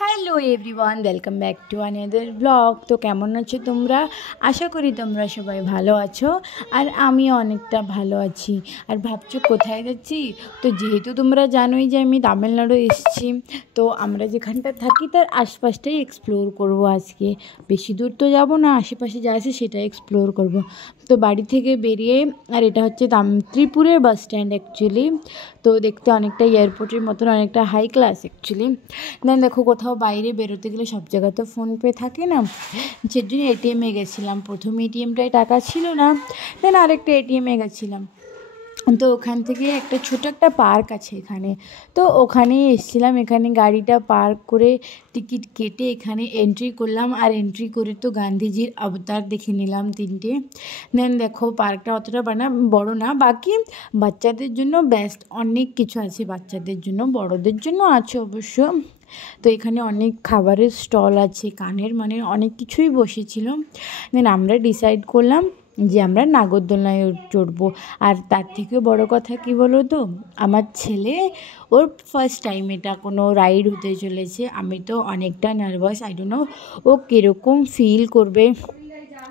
Hello everyone, welcome back to another blog. তো কেমন আছো তোমরা? আশা করি তোমরা সবাই ভালো আছো, আর আমিও অনেকটা ভালো আছি। আর ভাবছো কোথায় যাচ্ছি? তো যেহেতু তোমরা জানোই যে আমি তামিলনাড়ু এসেছি, তো আমরা যেখানটা থাকি তার আশপাশটাই এক্সপ্লোর করব আজকে। বেশি দূর তো যাব না, আশেপাশে যা আছে সেটা এক্সপ্লোর করব। তো বাড়ি থেকে বেরিয়ে, আর এটা হচ্ছে ত্রিপুরের বাস স্ট্যান্ড অ্যাকচুয়ালি। তো দেখতে অনেকটা এয়ারপোর্টের মতন, অনেকটা হাই ক্লাস অ্যাকচুয়ালি। দেন দেখো, কোথাও বাইরে বেরোতে গেলে সব জায়গায় তো ফোনপে থাকে না, সেজন্য এটিএমে গেছিলাম। প্রথম এটিএমটায় টাকা ছিল না, দেন আরেকটা এটিএমে গেছিলাম। তো ওখান থেকে ছোটো একটা পার্ক আছে এখানে, তো ওখানেই এসেছিলাম। এখানে গাড়িটা পার্ক করে টিকিট কেটে এখানে এন্ট্রি করলাম, আর এন্ট্রি করে তো গান্ধীজির অবতার দেখে নিলাম 3টে। দেন দেখো, পার্কটা অতটা বড় না, বাকি বাচ্চাদের জন্য বেস্ট অনেক কিছু আছে, বাচ্চাদের জন্য বড়দের জন্য আছে অবশ্য। তো এখানে অনেক খাবারের স্টল আছে, কানের মানে অনেক কিছুই বসেছিল। দেন আমরা ডিসাইড করলাম যে আমরা নাগরদোলনায় চড়বো। আর তার থেকেও বড় কথা কি বলো তো, আমার ছেলে, ওর ফার্স্ট টাইম এটা কোনো রাইড হতে চলেছে। আমি তো অনেকটা নার্ভাস, আই ডোন্ট নো ও কীরকম ফিল করবে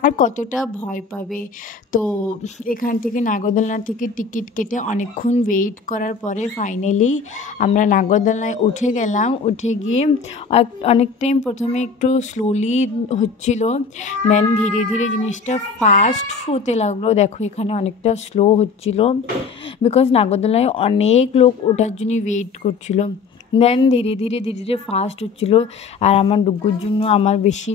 আর কতটা ভয় পাবে। তো এখান থেকে নাগরদোলনা থেকে টিকিট কেটে অনেকক্ষণ ওয়েট করার পরে ফাইনালি আমরা নাগরদোলনায় উঠে গেলাম। উঠে গিয়ে অনেক টাইম প্রথমে একটু স্লোলি হচ্ছিল, দেন ধীরে ধীরে জিনিসটা ফাস্ট হতে লাগলো। দেখো এখানে অনেকটা স্লো হচ্ছিল, বিকজ নাগরদোলনায় অনেক লোক ওঠার জন্য ওয়েট করছিল। দেন ধীরে ধীরে ফাস্ট হচ্ছিলো। আর আমার ডুগুর জন্য আমার বেশি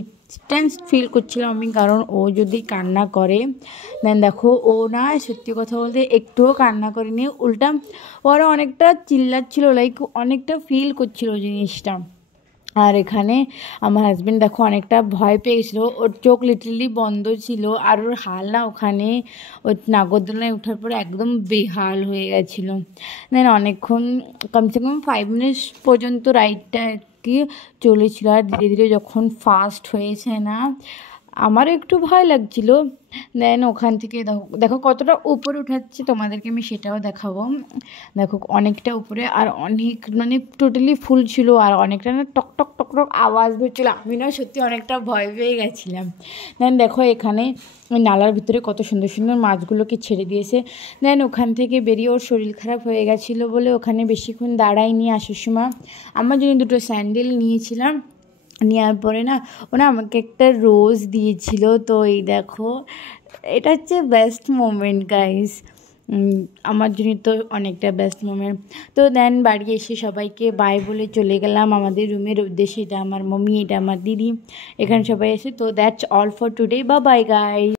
টেন্স ফিল করছিলাম আমি, কারণ ও যদি কান্না করে। দেন দেখো, ও না সত্যি কথা বলতে একটুও কান্না করেনি, উল্টা ওরা অনেকটা চিল্লাচ্ছিল, লাইক অনেকটা ফিল করছিল জিনিসটা। আর এখানে আমার হাজব্যান্ড দেখো অনেকটা ভয় পেয়ে গেছিলো, ওর চোখ লিটারালি বন্ধ ছিল। আর ওর হাল না ওখানে, ওর নাগরদোলনায় ওঠার পরে একদম বেহাল হয়ে গেছিলো। দেন অনেকক্ষণ, কমসে কম 5 মিনিটস পর্যন্ত রাইডটা কি চলেছিল। আর ধীরে ধীরে যখন ফাস্ট হয়েছে না, আমারও একটু ভয় লাগছিলো। দেন ওখান থেকে দেখো কতটা উপরে উঠাচ্ছে, তোমাদেরকে আমি সেটাও দেখাবো। দেখো অনেকটা উপরে, আর অনেক মানে টোটালি ফুল ছিল, আর অনেকটা না টক টক টক টক আওয়াজ হচ্ছিল। আমি না সত্যি অনেকটা ভয় পেয়ে গেছিলাম। দেন দেখো এখানে ওই নালার ভিতরে কত সুন্দর সুন্দর মাছগুলোকে ছেড়ে দিয়েছে। দেন ওখান থেকে বেরিয়ে ওর শরীর খারাপ হয়ে গেছিলো বলে ওখানে বেশিক্ষণ দাঁড়াইনি। আসার সময় আমার জন্য 2টো স্যান্ডেল নিয়েছিলাম। নেওয়ার পরে না, ওরা আমাকে একটা রোজ দিয়েছিল। তো এই দেখো, এটা হচ্ছে বেস্ট মোমেন্ট গাইস, আমার জন্য তো অনেকটা বেস্ট মোমেন্ট। তো দেন বাড়ি এসে সবাইকে বাই বলে চলে গেলাম আমাদের রুমের উদ্দেশ্যে। এটা আমার মাম্মি, এটা আমার দিদি, এখানে সবাই এসে। তো that's all for today, bye bye guys.